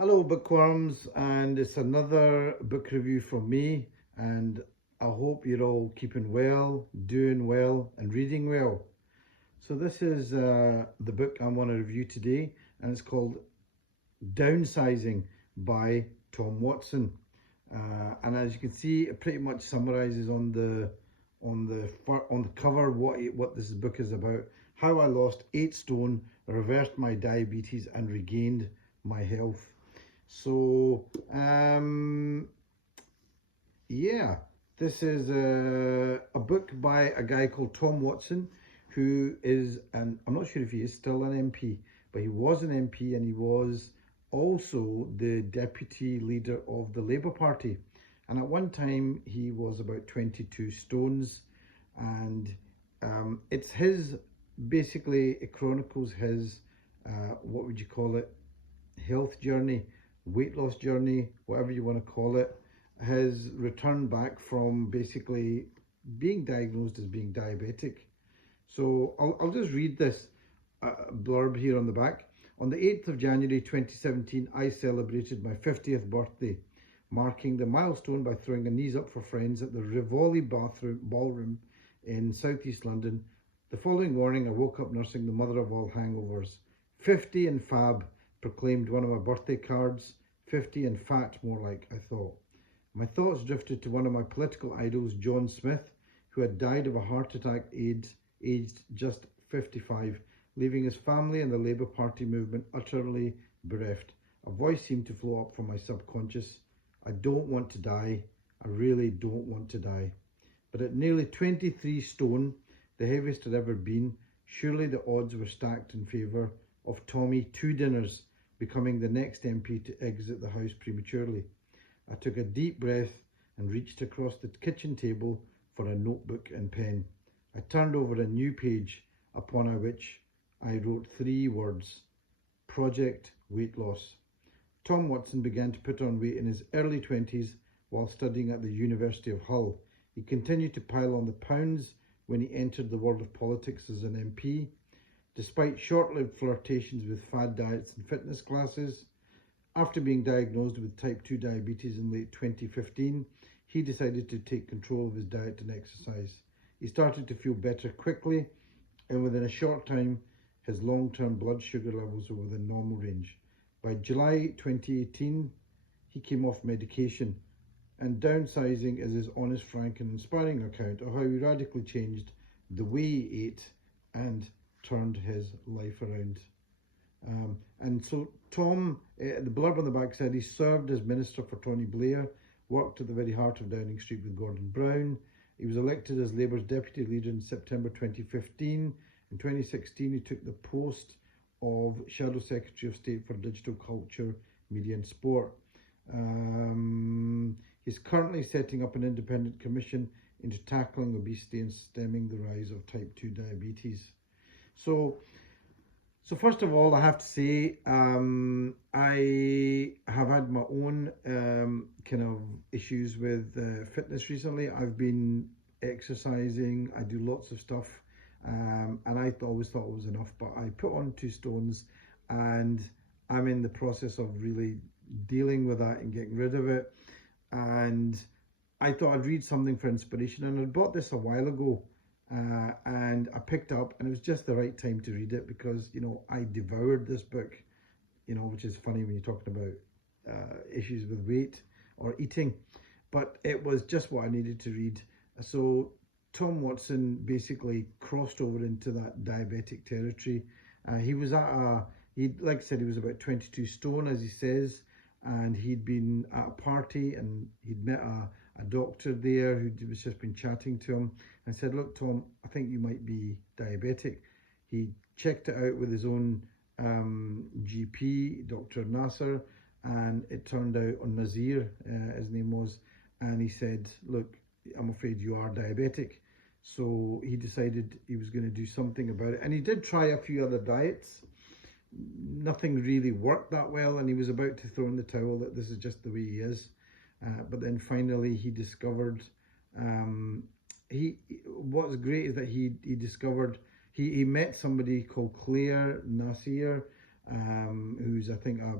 Hello, bookworms, and it's another book review from me. And I hope you're all keeping well, doing well, and reading well. So, this is the book I want to review today, and it's called Downsizing by Tom Watson. And as you can see, it pretty much summarizes on the cover what this book is about. How I lost 8 stone, reversed my diabetes, and regained my health. So, yeah, this is a book by a guy called Tom Watson, who is, and I'm not sure if he is still an MP, but he was an MP and he was also the deputy leader of the Labour Party. And at one time, he was about 22 stones. And it's his, basically, it chronicles his, what would you call it, health journey, weight loss journey, whatever you want to call it, his return back from basically being diagnosed as being diabetic. So I'll just read this blurb here on the back. On the 8th of January 2017, I celebrated my 50th birthday, marking the milestone by throwing a knees up for friends at the Rivoli Ballroom in southeast London. The following morning, I woke up nursing the mother of all hangovers. 50 and fab, proclaimed one of my birthday cards. 50 and fat, more like, I thought. My thoughts drifted to one of my political idols, John Smith, who had died of a heart attack aged just 55, leaving his family and the Labour Party movement utterly bereft. A voice seemed to flow up from my subconscious. I don't want to die. I really don't want to die. But at nearly 23 stone, the heaviest I'd ever been, surely the odds were stacked in favour of Tommy Two Dinners becoming the next MP to exit the House prematurely. I took a deep breath and reached across the kitchen table for a notebook and pen. I turned over a new page upon which I wrote 3 words: Project Weight Loss. Tom Watson began to put on weight in his early 20s while studying at the University of Hull. He continued to pile on the pounds when he entered the world of politics as an MP. Despite short-lived flirtations with fad diets and fitness classes, after being diagnosed with type 2 diabetes in late 2015, he decided to take control of his diet and exercise. He started to feel better quickly, and within a short time, his long-term blood sugar levels were within normal range. By July 2018, he came off medication, and Downsizing is his honest, frank, and inspiring account of how he radically changed the way he ate and turned his life around. And so Tom, the blurb on the back said he served as Minister for Tony Blair, worked at the very heart of Downing Street with Gordon Brown. He was elected as Labour's deputy leader in September 2015. In 2016, he took the post of Shadow Secretary of State for Digital Culture, Media and Sport. He's currently setting up an independent commission into tackling obesity and stemming the rise of type 2 diabetes. So first of all, I have to say, I have had my own kind of issues with fitness recently. I've been exercising, I do lots of stuff, and I always thought it was enough, but I put on 2 stones, and I'm in the process of really dealing with that and getting rid of it. And I thought I'd read something for inspiration, and I bought this a while ago. And I picked up, and it was just the right time to read it because, I devoured this book, which is funny when you're talking about issues with weight or eating, but it was just what I needed to read. So Tom Watson basically crossed over into that diabetic territory. He was like I said, he was about 22 stone, as he says, and he'd been at a party and he'd met a doctor there who was just been chatting to him and said, look, Tom, I think you might be diabetic. He checked it out with his own GP, Dr. Nasser, and it turned out, on Nazir, his name was, and he said, look, I'm afraid you are diabetic. So he decided he was going to do something about it. And he did try a few other diets. Nothing really worked that well, and he was about to throw in the towel that this is just the way he is. But then finally he discovered, what's great is that he discovered, he met somebody called Claire Nasir, who's I think a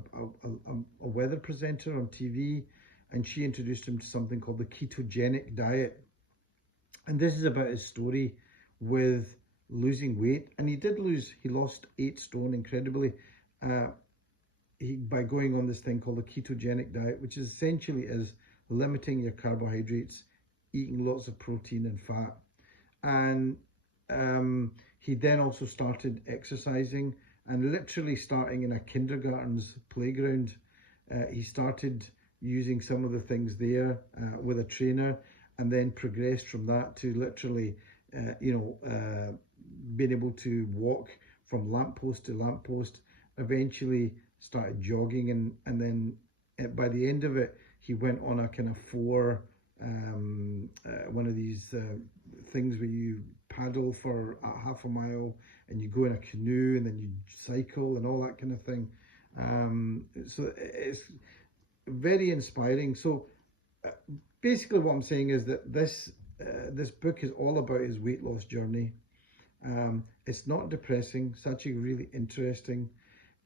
weather presenter on TV, and she introduced him to something called the ketogenic diet. And this is about his story with losing weight, and he lost 8 stone incredibly. Uh, by going on this thing called the ketogenic diet, which essentially is limiting your carbohydrates, eating lots of protein and fat. And he then also started exercising, and literally starting in a kindergarten's playground. He started using some of the things there with a trainer, and then progressed from that to literally, being able to walk from lamppost to lamppost. Eventually started jogging, and then by the end of it, he went on a kind of one of these things where you paddle for half a mile, and you go in a canoe, and then you cycle and all that kind of thing. So it's very inspiring. So basically what I'm saying is that this book is all about his weight loss journey. It's not depressing, it's actually really interesting.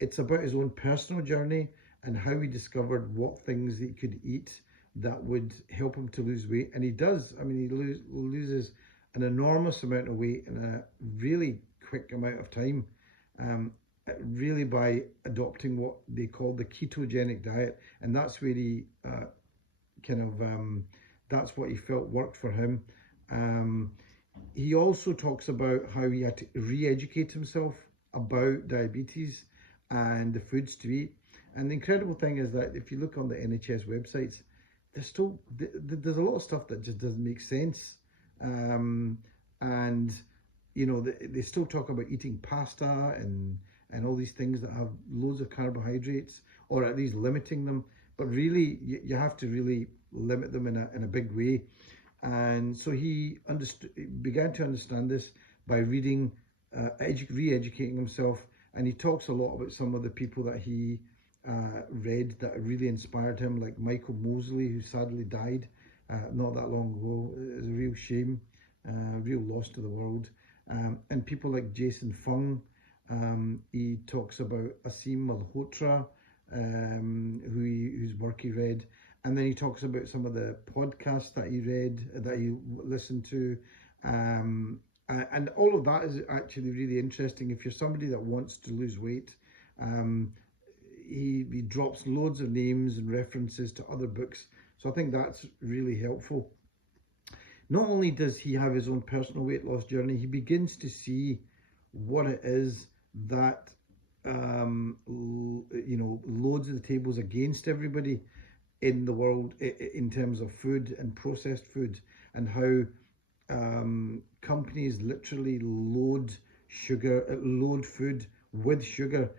It's about his own personal journey and how he discovered what things he could eat that would help him to lose weight. And he does. I mean, he loses an enormous amount of weight in a really quick amount of time, really by adopting what they call the ketogenic diet. And that's where he that's what he felt worked for him. He also talks about how he had to re-educate himself about diabetes and the foods to eat. And the incredible thing is that if you look on the NHS websites, there's a lot of stuff that just doesn't make sense. And they still talk about eating pasta and all these things that have loads of carbohydrates, or at least limiting them. But really, you have to really limit them in a big way. And so he began to understand this by reading, re-educating himself. And he talks a lot about some of the people that he read that really inspired him, like Michael Mosley, who sadly died not that long ago. It was a real shame, real loss to the world. And people like Jason Fung. He talks about Asim Malhotra, whose work he read. And then he talks about some of the podcasts that he read, that he listened to. And all of that is actually really interesting. If you're somebody that wants to lose weight, he drops loads of names and references to other books. So I think that's really helpful. Not only does he have his own personal weight loss journey, he begins to see what it is that, loads of the tables against everybody in the world in terms of food and processed food, and how companies literally load food with sugar,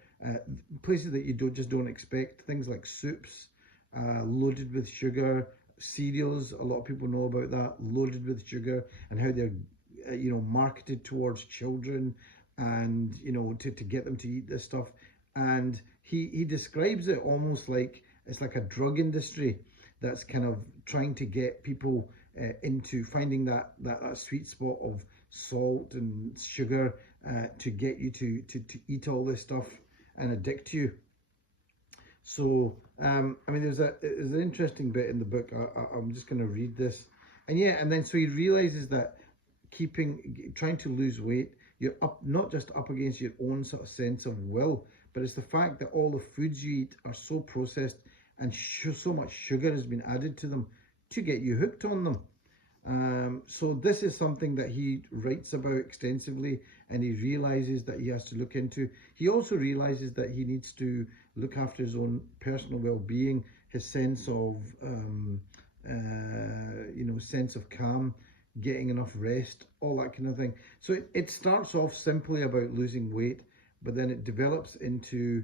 places that you don't expect. Things like soups, loaded with sugar, cereals. A lot of people know about that, loaded with sugar, and how they're marketed towards children, and to get them to eat this stuff. And he describes it almost like it's like a drug industry that's kind of trying to get people into finding that sweet spot of salt and sugar, to get you to eat all this stuff and addict you. So there's an interesting bit in the book. I'm just going to read this, and then so he realizes that trying to lose weight, you're not just up against your own sort of sense of will, but it's the fact that all the foods you eat are so processed, and so much sugar has been added to them to get you hooked on them. So this is something that he writes about extensively, and he realizes that he has to look into. He also realizes that he needs to look after his own personal well-being, his sense of sense of calm, getting enough rest, all that kind of thing. So it starts off simply about losing weight, but then it develops into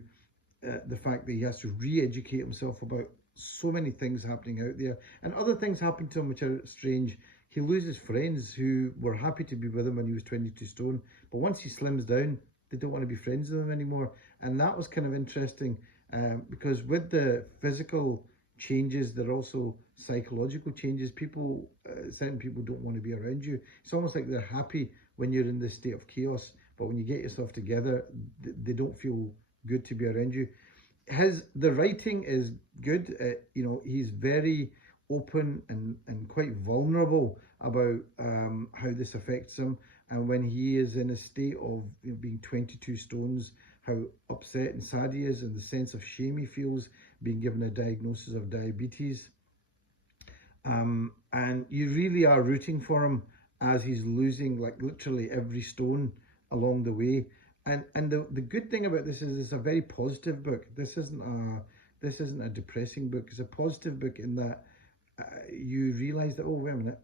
the fact that he has to re-educate himself about so many things happening out there, and other things happen to him which are strange. He loses friends who were happy to be with him when he was 22 stone, but once he slims down, they don't want to be friends with him anymore. And that was kind of interesting, because with the physical changes, there are also psychological changes. Certain people don't want to be around you. It's almost like they're happy when you're in this state of chaos, but when you get yourself together, they don't feel good to be around you. The writing is good. He's very open and quite vulnerable about how this affects him, and when he is in a state of being 22 stones, how upset and sad he is, and the sense of shame he feels being given a diagnosis of diabetes. And you really are rooting for him as he's losing like literally every stone along the way. And the good thing about this is it's a very positive book. This isn't a depressing book. It's a positive book in that you realize that, oh, wait a minute,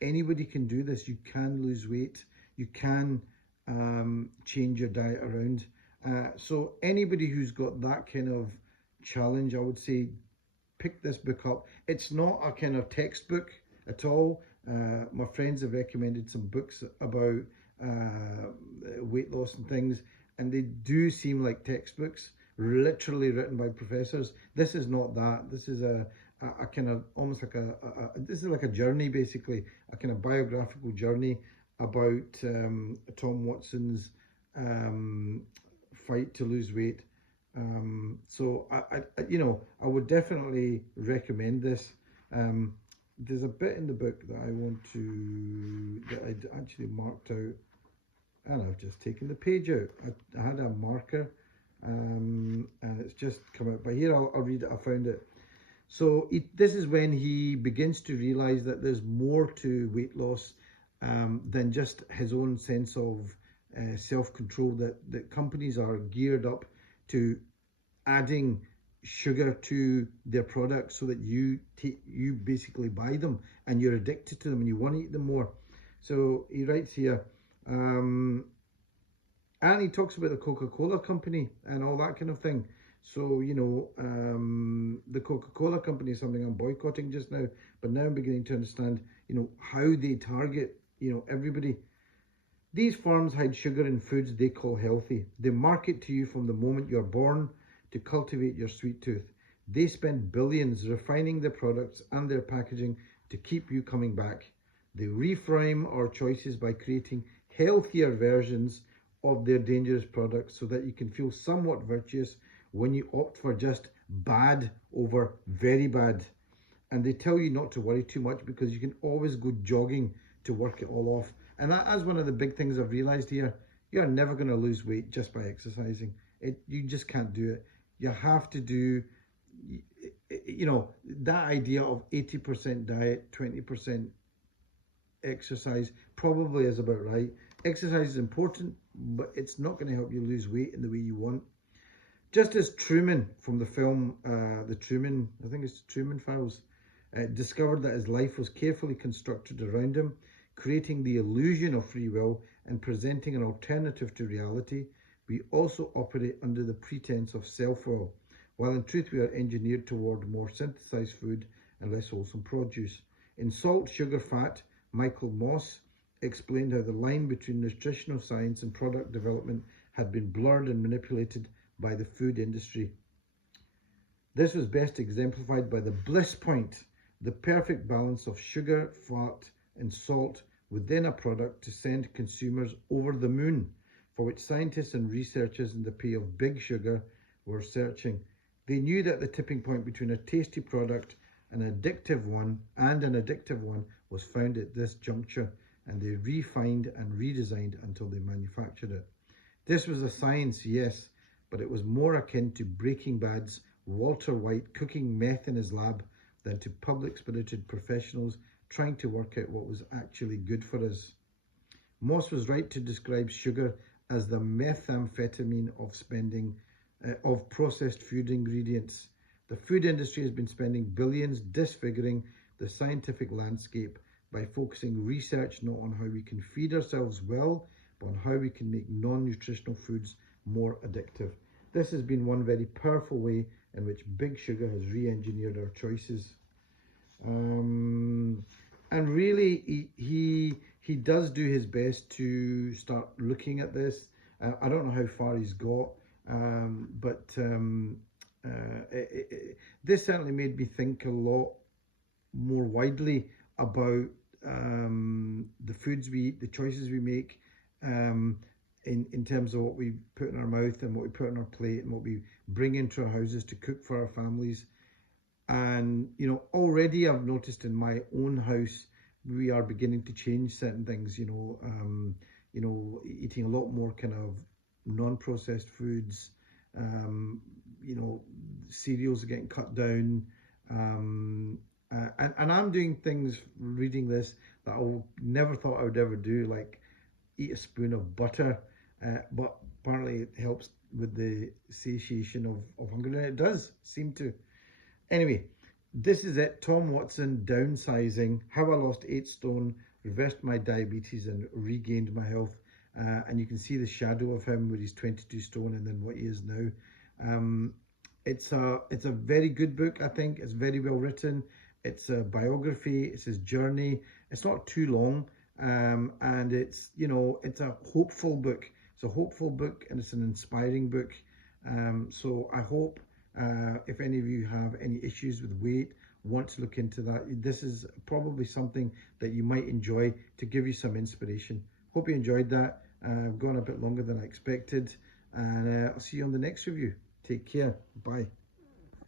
anybody can do this. You can lose weight. You can change your diet around. So anybody who's got that kind of challenge, I would say, pick this book up. It's not a kind of textbook at all. My friends have recommended some books about weight loss and things, and they do seem like textbooks, literally written by professors. This is not that. This is a kind of almost like this is like a journey, basically, a kind of biographical journey about Tom Watson's fight to lose weight. So I would definitely recommend this. There's a bit in the book that I'd actually marked out, and I've just taken the page out. I had a marker, and it's just come out. But here I'll read it. I found it. So this is when he begins to realize that there's more to weight loss than just his own sense of self-control. That companies are geared up to adding sugar to their products so that you basically buy them and you're addicted to them and you want to eat them more. So he writes here, and he talks about the Coca-Cola company and all that kind of thing. So, the Coca-Cola company is something I'm boycotting just now, but now I'm beginning to understand, how they target, everybody. These farms hide sugar in foods they call healthy. They market to you from the moment you're born to cultivate your sweet tooth. They spend billions refining their products and their packaging to keep you coming back. They reframe our choices by creating healthier versions of their dangerous products so that you can feel somewhat virtuous when you opt for just bad over very bad. And they tell you not to worry too much because you can always go jogging to work it all off. And that's one of the big things I've realized here. You're never going to lose weight just by exercising. You just can't do it. You have to do, that idea of 80% diet, 20% exercise probably is about right. Exercise is important, but it's not going to help you lose weight in the way you want. Just as Truman from the film, I think it's Truman Files, discovered that his life was carefully constructed around him, creating the illusion of free will and presenting an alternative to reality, we also operate under the pretense of self-will, while in truth we are engineered toward more synthesized food and less wholesome produce. In Salt, Sugar, Fat, Michael Moss explained how the line between nutritional science and product development had been blurred and manipulated by the food industry. This was best exemplified by the bliss point, the perfect balance of sugar, fat, and salt within a product to send consumers over the moon, for which scientists and researchers in the pay of big sugar were searching. They knew that the tipping point between a tasty product and an addictive one was found at this juncture, and they refined and redesigned until they manufactured it. This was a science, yes, but it was more akin to Breaking Bad's Walter White cooking meth in his lab than to public-spirited professionals trying to work out what was actually good for us. Moss was right to describe sugar as the methamphetamine of processed food ingredients. The food industry has been spending billions disfiguring the scientific landscape by focusing research not on how we can feed ourselves well, but on how we can make non-nutritional foods more addictive. This has been one very powerful way in which big sugar has re-engineered our choices. And really, he does do his best to start looking at this. I don't know how far he's got, but this certainly made me think a lot more widely about the foods we eat, the choices we make. in terms of what we put in our mouth and what we put on our plate and what we bring into our houses to cook for our families. And already I've noticed in my own house we are beginning to change certain things. Eating a lot more kind of non-processed foods. Cereals are getting cut down. And I'm doing things, reading this, that I never thought I would ever do, like eat a spoon of butter. But apparently it helps with the satiation of hunger, and it does seem to. Anyway, this is it. Tom Watson, Downsizing, How I Lost 8 Stone, Reversed My Diabetes and Regained My Health. And you can see the shadow of him where he's 22 stone and then what he is now. It's a very good book, I think. It's very well written. It's a biography. It's his journey. It's not too long. And it's a hopeful book. It's a hopeful book and it's an inspiring book. So I hope if any of you have any issues with weight, want to look into that, this is probably something that you might enjoy to give you some inspiration. Hope you enjoyed that. I've gone a bit longer than I expected, and I'll see you on the next review. Take care. Bye.